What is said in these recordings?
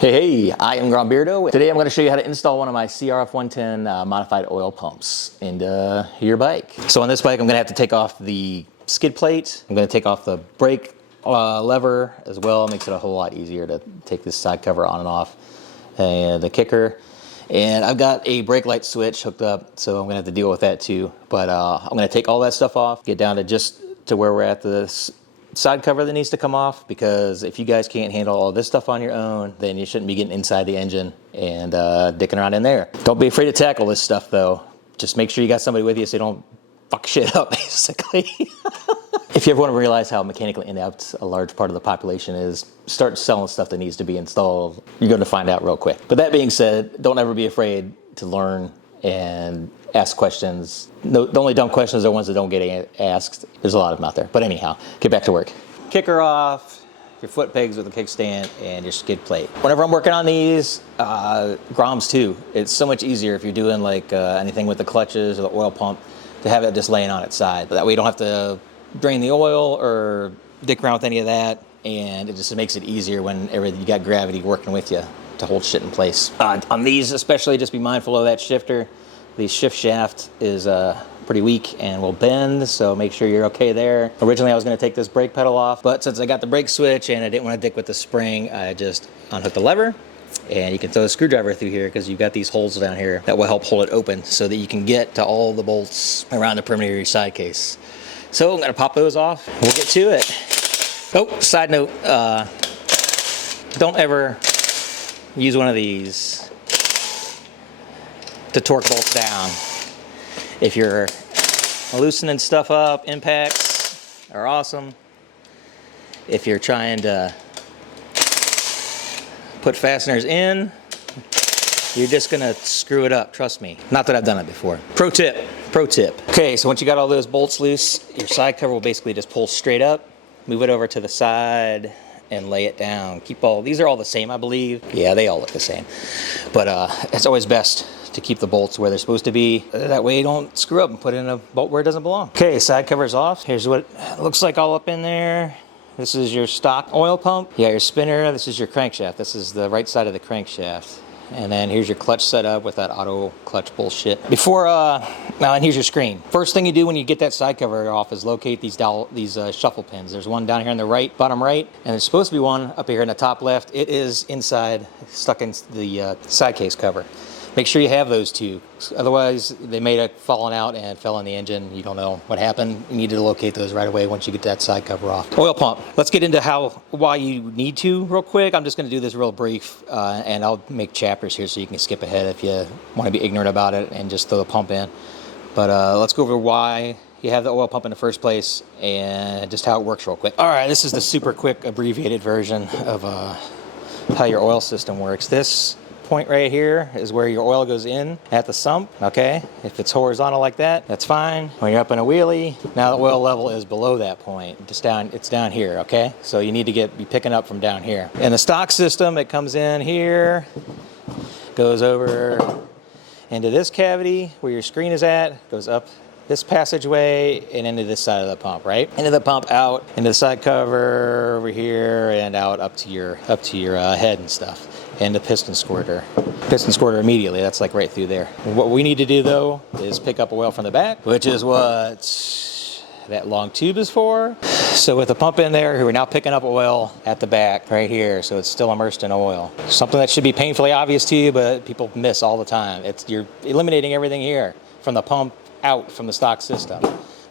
Hey, I am GromBeardo. Today I'm going to show you how to install one of my CRF110 modified oil pumps into your bike. So on this bike I'm going to have to take off the skid plate. I'm going to take off the brake lever as well. It makes it a whole lot easier to take this side cover on and off. And the kicker. And I've got a brake light switch hooked up, so I'm going to have to deal with that too. But I'm going to take all that stuff off, get down to just to where we're at this side cover that needs to come off, because if you guys can't handle all this stuff on your own, then you shouldn't be getting inside the engine and dicking around in there. Don't be afraid to tackle this stuff though. Just make sure you got somebody with you so you don't fuck shit up, basically. If you ever want to realize how mechanically inept a large part of the population is, start selling stuff that needs to be installed. You're going to find out real quick. But that being said, don't ever be afraid to learn and ask questions. No, the only dumb questions are ones that don't get asked. There's a lot of them out there. But anyhow, get back to work. Kicker off, your foot pegs with a kickstand, and your skid plate. Whenever I'm working on these, Groms too, it's so much easier if you're doing like anything with the clutches or the oil pump to have it just laying on its side. That way you don't have to drain the oil or dick around with any of that, and it just makes it easier whenever you got gravity working with you to hold shit in place. On these especially, just be mindful of that shifter. The shift shaft is pretty weak and will bend, so make sure you're okay there. Originally I was going to take this brake pedal off, but since I got the brake switch and I didn't want to dick with the spring, I just unhooked the lever, and you can throw a screwdriver through here because you've got these holes down here that will help hold it open so that you can get to all the bolts around the perimeter of your side case. So I'm going to pop those off. We'll get to it. Oh, side note, don't ever use one of these to torque bolts down. If you're loosening stuff up, impacts are awesome. If you're trying to put fasteners in, you're just gonna screw it up, trust me. Not that I've done it before. Pro tip. Okay, so once you got all those bolts loose, your side cover will basically just pull straight up, move it over to the side, and lay it down. These are all the same, I believe. Yeah, they all look the same. But it's always best to keep the bolts where they're supposed to be. That way you don't screw up and put in a bolt where it doesn't belong. Okay, side cover's off. Here's what it looks like all up in there. This is your stock oil pump. You got your spinner. This is your crankshaft. This is the right side of the crankshaft. And then here's your clutch setup with that auto clutch bullshit. Now, and here's your screen. First thing you do when you get that side cover off is locate these shuffle pins. There's one down here on the right, bottom right, and there's supposed to be one up here in the top left. It is inside, stuck in the side case cover. Make sure you have those two. Otherwise, they may have fallen out and fell in the engine. You don't know what happened. You need to locate those right away once you get that side cover off. Oil pump. Let's get into why you need to real quick. I'm just going to do this real brief, and I'll make chapters here so you can skip ahead if you want to be ignorant about it and just throw the pump in. But let's go over why you have the oil pump in the first place and just how it works real quick. All right, this is the super quick abbreviated version of how your oil system works. This point right here is where your oil goes in at the sump. Okay, if it's horizontal like that, that's fine. When you're up in a wheelie, now the oil level is below that point. It's down here. Okay, so you need to be picking up from down here. In the stock system, it comes in here, goes over into this cavity where your screen is at, goes up this passageway and into this side of the pump, right? Into the pump, out into the side cover over here, and out up to your head and stuff. And the piston squirter immediately. That's like right through there. What we need to do though is pick up oil from the back, which is what that long tube is for. So with the pump in there, we're now picking up oil at the back right here, so it's still immersed in oil. Something that should be painfully obvious to you, but people miss all the time. You're eliminating everything here from the pump out from the stock system.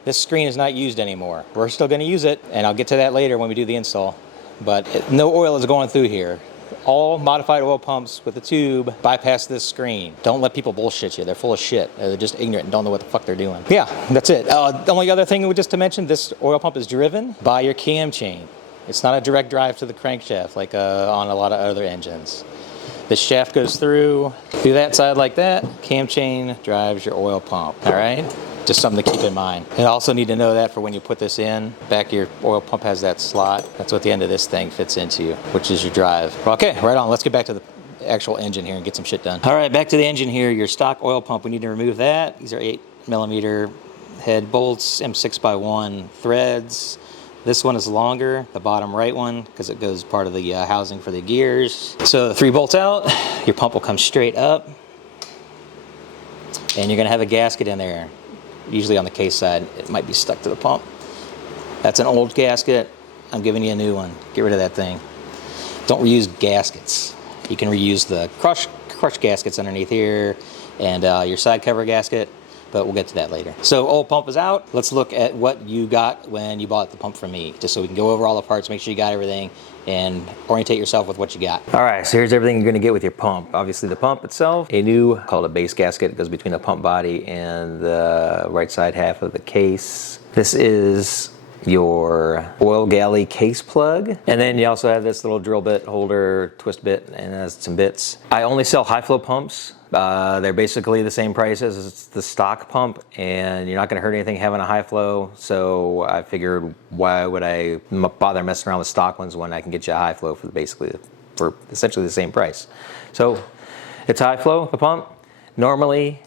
This screen is not used anymore. We're still going to use it, and I'll get to that later when we do the install. But no oil is going through here. All modified oil pumps with a tube bypass this screen. Don't let people bullshit you. They're full of shit. They're just ignorant and don't know what the fuck they're doing. Yeah, that's it. The only other thing just to mention, this oil pump is driven by your cam chain. It's not a direct drive to the crankshaft like on a lot of other engines. This shaft goes through that side like that. Cam chain drives your oil pump. All right? Just something to keep in mind. And also need to know that for when you put this in, back of your oil pump has that slot. That's what the end of this thing fits into, which is your drive. Okay, right on. Let's get back to the actual engine here and get some shit done. All right, back to the engine here. Your stock oil pump, we need to remove that. These are 8mm head bolts, M6x1 threads. This one is longer, the bottom right one, because it goes part of the housing for the gears. So the 3 bolts out, your pump will come straight up, and you're gonna have a gasket in there. Usually on the case side, it might be stuck to the pump. That's an old gasket. I'm giving you a new one. Get rid of that thing. Don't reuse gaskets. You can reuse the crush gaskets underneath here and your side cover gasket, but we'll get to that later. So old pump is out. Let's look at what you got when you bought the pump from me, just so we can go over all the parts, make sure you got everything, and orientate yourself with what you got. All right, so here's everything you're gonna get with your pump. Obviously the pump itself, a new, called a base gasket. It goes between the pump body and the right side half of the case. This is your oil galley case plug, and then you also have this little drill bit holder, twist bit, and it has some bits. I only sell high flow pumps. They're basically the same price as the stock pump, and you're not going to hurt anything having a high flow, so I figured why would I bother messing around with stock ones when I can get you a high flow for essentially the same price. So it's high flow, the pump. Normally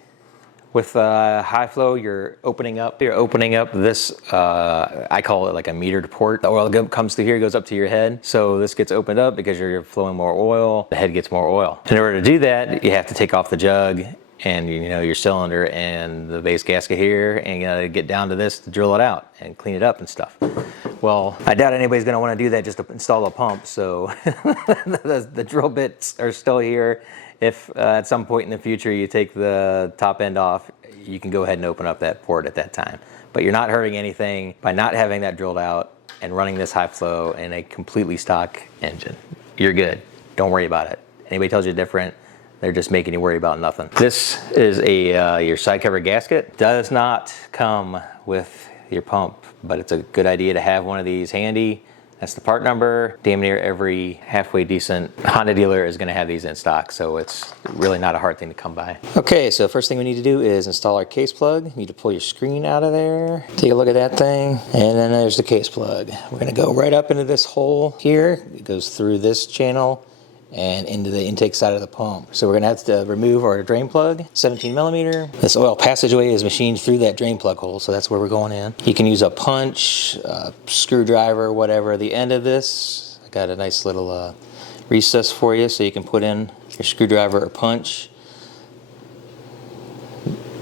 with high flow, you're opening up this, I call it like a metered port. The oil comes through here, goes up to your head. So this gets opened up because you're flowing more oil, the head gets more oil. In order to do that, you have to take off the jug and your cylinder and the base gasket here, and you gotta get down to this to drill it out and clean it up and stuff. Well, I doubt anybody's gonna wanna do that just to install a pump, so the drill bits are still here. If at some point in the future you take the top end off, you can go ahead and open up that port at that time. But you're not hurting anything by not having that drilled out and running this high flow in a completely stock engine. You're good. Don't worry about it. Anybody tells you different, they're just making you worry about nothing. This is your side cover gasket. Does not come with your pump, but it's a good idea to have one of these handy. That's the part number. Damn near every halfway decent Honda dealer is gonna have these in stock, so it's really not a hard thing to come by. Okay, so first thing we need to do is install our case plug. You need to pull your screen out of there. Take a look at that thing, and then there's the case plug. We're gonna go right up into this hole here. It goes through this channel and into the intake side of the pump. So we're gonna have to remove our drain plug, 17 millimeter. This oil passageway is machined through that drain plug hole, so that's where we're going in. You can use a punch, a screwdriver, whatever. The end of this, I got a nice little recess for you so you can put in your screwdriver or punch.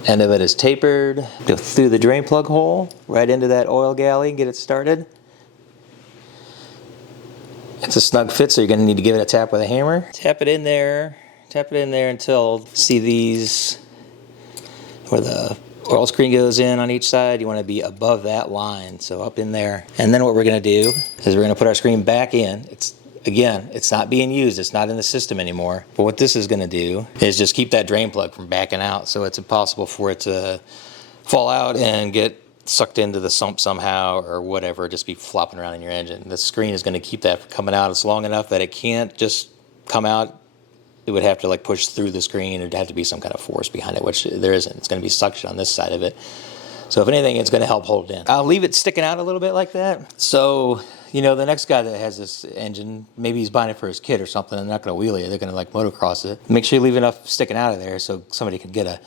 End of it is tapered. Go through the drain plug hole, right into that oil galley, get it started. It's a snug fit, so you're going to need to give it a tap with a hammer. Tap it in there until see these where the oil screen goes in on each side. You want to be above that line, so up in there. And then what we're going to do is we're going to put our screen back in. It's not being used, it's not in the system anymore. But what this is going to do is just keep that drain plug from backing out, so it's impossible for it to fall out and get sucked into the sump somehow or whatever, just be flopping around in your engine. The screen is going to keep that from coming out. It's long enough that it can't just come out. It would have to like push through the screen. It'd have to be some kind of force behind it, which there isn't. It's going to be suction on this side of it. So if anything, it's going to help hold it in. I'll leave it sticking out a little bit like that. So, the next guy that has this engine, maybe he's buying it for his kid or something. They're not going to wheelie it. They're going to like motocross it. Make sure you leave enough sticking out of there so somebody can get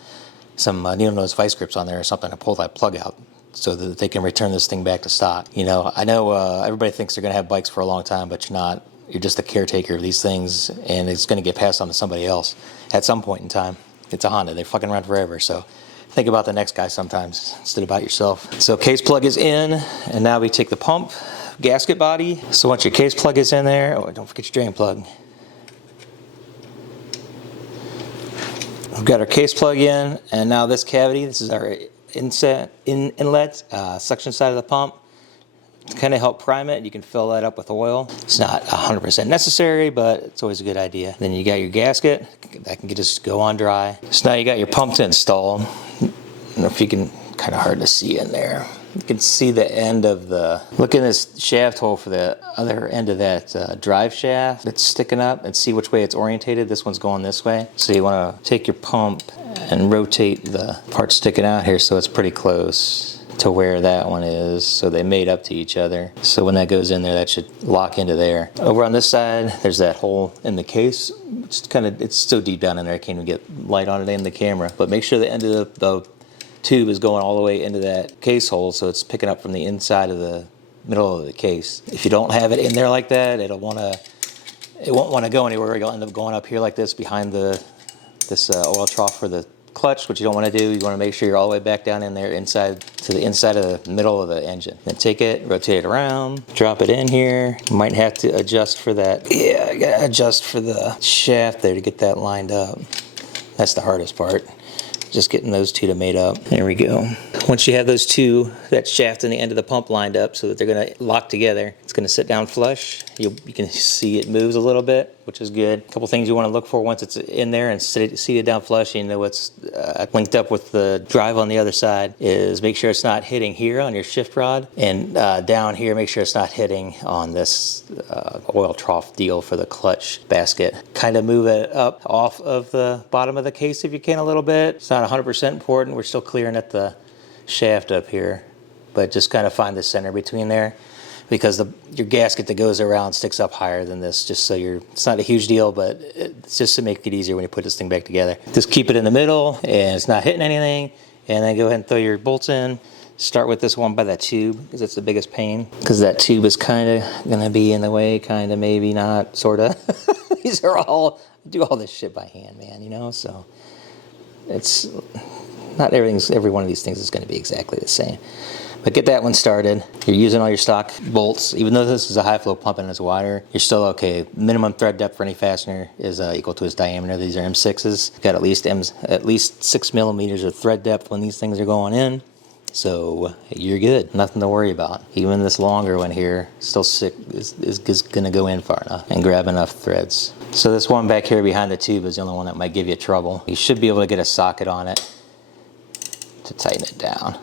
some needle nose vice grips on there or something to pull that plug out, so that they can return this thing back to stock. I know everybody thinks they're gonna have bikes for a long time, but you're not. You're just a caretaker of these things, and it's gonna get passed on to somebody else at some point in time. It's a Honda, they fucking run forever, so think about the next guy sometimes instead of about yourself. So case plug is in, and now we take the pump gasket body. So once your case plug is in there, don't forget your drain plug. We've got our case plug in, and now this cavity, this is our inlet suction side of the pump. To kind of help prime it, you can fill that up with oil. It's not 100% necessary, but it's always a good idea. Then you got your gasket that can just go on dry. So now you got your pump to install. I don't know if you can, kind of hard to see in there. You can see the end of look in this shaft hole for the other end of that drive shaft that's sticking up, and see which way it's orientated. This one's going this way. So you want to take your pump and rotate the part sticking out here so it's pretty close to where that one is, so they made up to each other. So when that goes in there, that should lock into there. Over on this side, there's that hole in the case. It's so deep down in there I can't even get light on it in the camera. But make sure the end of the tube is going all the way into that case hole, so it's picking up from the inside of the middle of the case. If you don't have it in there like that, it won't want to go anywhere. You'll end up going up here like this behind this oil trough for the clutch, which you don't want to do. You want to make sure you're all the way back down in there inside to the inside of the middle of the engine. Then take it, rotate it around, drop it in here. You might have to adjust for that. Yeah, I gotta adjust for the shaft there to get that lined up. That's the hardest part. Just getting those two to mate up. There we go. Once you have those two, that shaft and the end of the pump lined up so that they're gonna lock together, it's gonna sit down flush. You can see it moves a little bit, which is good. A couple things you wanna look for once it's in there and seated down flush, you know it's linked up with the drive on the other side, is make sure it's not hitting here on your shift rod, and down here, make sure it's not hitting on this oil trough deal for the clutch basket. Kind of move it up off of the bottom of the case if you can a little bit. It's not 100% important. We're still clearing at the shaft up here, but just kind of find the center between there, because your gasket that goes around sticks up higher than this, just so it's not a huge deal, but it's just to make it easier when you put this thing back together. Just keep it in the middle and it's not hitting anything, and then go ahead and throw your bolts in. Start with this one by that tube, because it's the biggest pain, because that tube is kind of gonna be in the way, kind of, maybe not, sort of. These are all, I do all this shit by hand, man, you know, so it's not every one of these things is going to be exactly the same. But get that one started. You're using all your stock bolts. Even though this is a high flow pump and it's wider, you're still okay. Minimum thread depth for any fastener is equal to its diameter. These are M6s. Got at least 6 millimeters of thread depth when these things are going in. So you're good. Nothing to worry about. Even this longer one here, still is going to go in far enough and grab enough threads. So this one back here behind the tube is the only one that might give you trouble. You should be able to get a socket on it to tighten it down.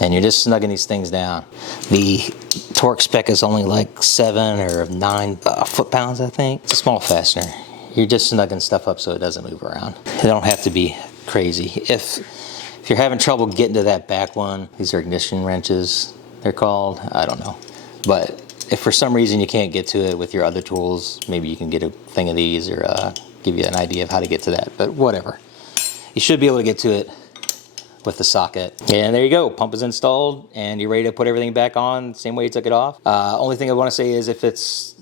And you're just snugging these things down. The torque spec is only like 7 or 9 foot-pounds, I think. It's a small fastener. You're just snugging stuff up so it doesn't move around. It don't have to be crazy. If you're having trouble getting to that back one, these are ignition wrenches, they're called. I don't know. But if for some reason you can't get to it with your other tools, maybe you can get a thing of these, or give you an idea of how to get to that. But whatever. You should be able to get to it with the socket. And there you go, pump is installed and you're ready to put everything back on same way you took it off. Only thing I want to say is, if it's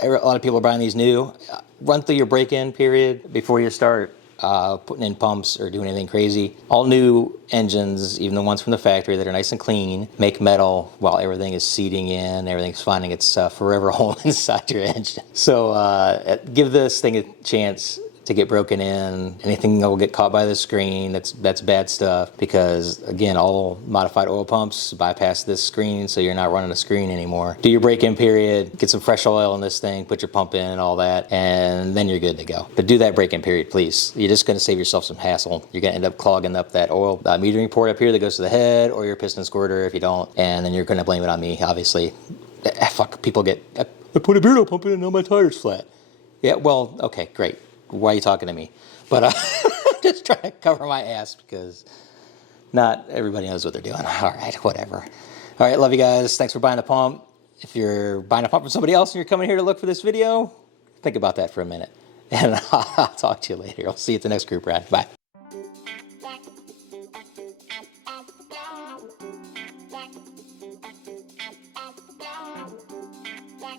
a lot of people are buying these new, run through your break-in period before you start putting in pumps or doing anything crazy. All new engines, even the ones from the factory that are nice and clean, make metal while everything is seating in, everything's finding its forever home inside your engine. So give this thing a chance to get broken in. Anything that will get caught by the screen, that's bad stuff, because again, all modified oil pumps bypass this screen, so you're not running a screen anymore. Do your break-in period, get some fresh oil in this thing, put your pump in and all that, and then you're good to go. But do that break-in period, please. You're just going to save yourself some hassle. You're going to end up clogging up that oil metering port up here that goes to the head, or your piston squirter if you don't, and then you're going to blame it on me, obviously. Fuck, people get, I put a Beardo pump in and now my tire's flat. Yeah, well, okay, great. Why are you talking to me? But I'm just trying to cover my ass, because not everybody knows what they're doing. All right, whatever. All right, love you guys. Thanks for buying the pump. If you're buying a pump from somebody else and you're coming here to look for this video, think about that for a minute. And I'll talk to you later. I'll see you at the next group ride. Bye. Bye.